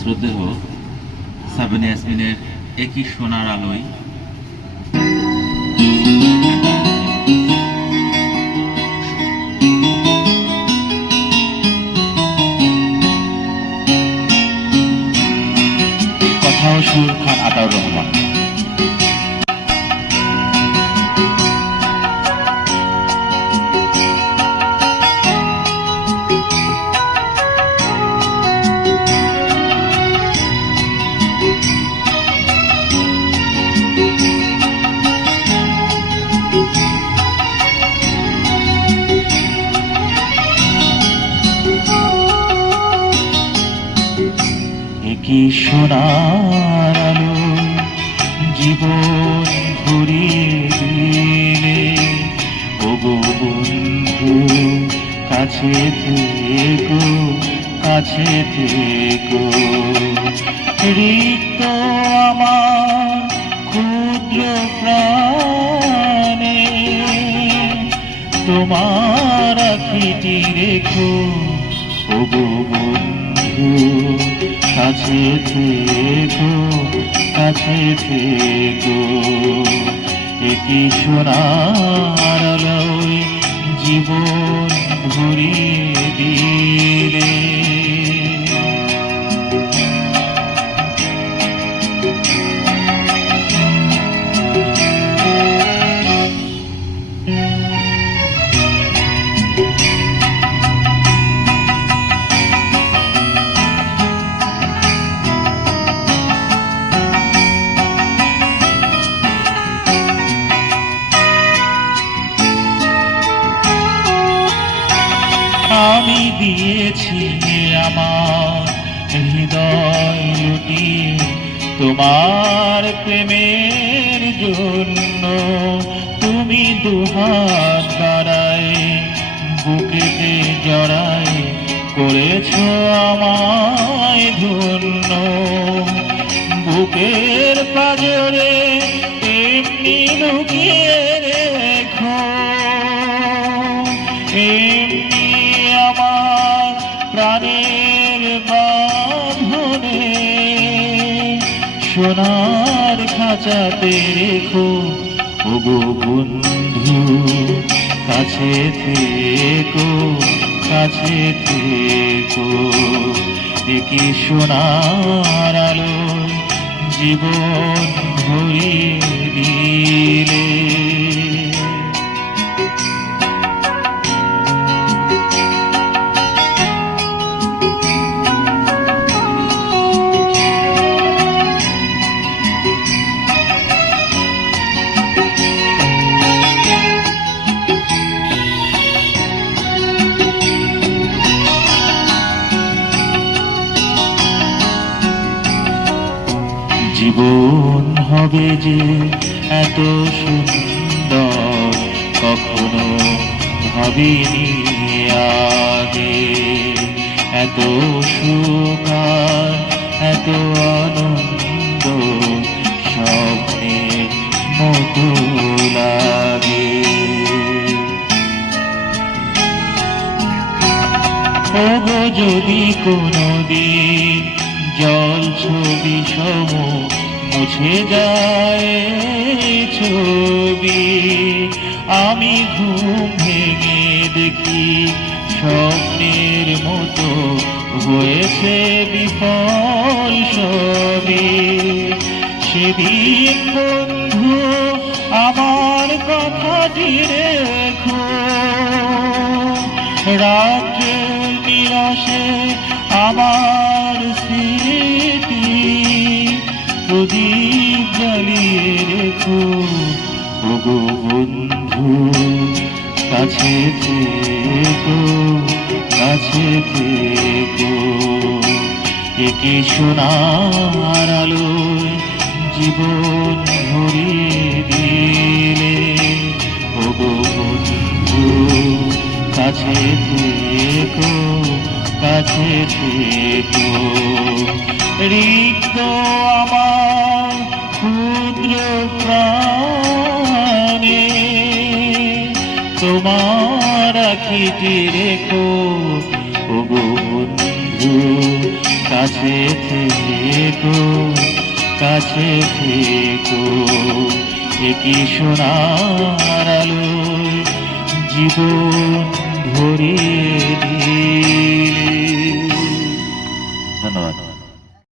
শ্রদ্ধেয় সাবিনা ইয়াসমিনের একই সোনার আলোয় কথা ও সুর খান আতাউর রহমান। কি সোনার আলো জীবন ভরিয়ে দিলে, ওগো বন্ধু কাছে থেকো, কাছে থেকো। রিক্ত আমার ক্ষুদ্র প্রাণে তোমার আখিটি রেখো, ওগো বন্ধু কাছে থেকো, কাছে থেকো। একই সোনার আলোয় জীবন ভরিয়ে দিলে। আমি দিয়েছি আমার হৃদয় লুটিয়ে তোমার প্রেমের জন্য, তুমি দুহাত বাড়ায় বুকেতে জড়ায় করেছ আমায় ধন্য। বুকের পাজরে এমনি লুকিয়ে রেখো, এমনি আমার প্রাণের বাঁধনে সোনার খাঁচাতে রেখো, ওগো বন্ধু কাছে থেকো, কাছে থেকো। একই সোনার আলো জীবন ভরিয়ে দিলে। জীবন হবে যে এত সুন্দর কখনো ভাবিনি আগে, এত সুখ আর এত আনন্দ স্বপ্নের মতো লাগে। ওগো যদি কোনোদিন জল ছবি সম মুছে যায় ছবি, আমি ঘুম ভেঙে দেখি স্বপ্নের মতো হয়েছে বিফল সবই। সেদিন বন্ধু আমার কথাটি রেখো, রাত্রের নিরাশে আমার স্মৃতি প্রদীপ জ্বালিয়ে রেখো, ওগো বন্ধু কাছে থেকো, কাছে থেকো। একই সোনার আলোয় জীবন ভরিয়ে দিলে, ওগো বন্ধু কাছে থেকো, কাছে থেকো। রিক্ত আমার ক্ষুদ্র প্রাণে তোমার আখিটি রেখো, ওগো বন্ধু কাছে থেকো, কাছে থেকো, একই সোনার আলো জীবন ভরিয়ে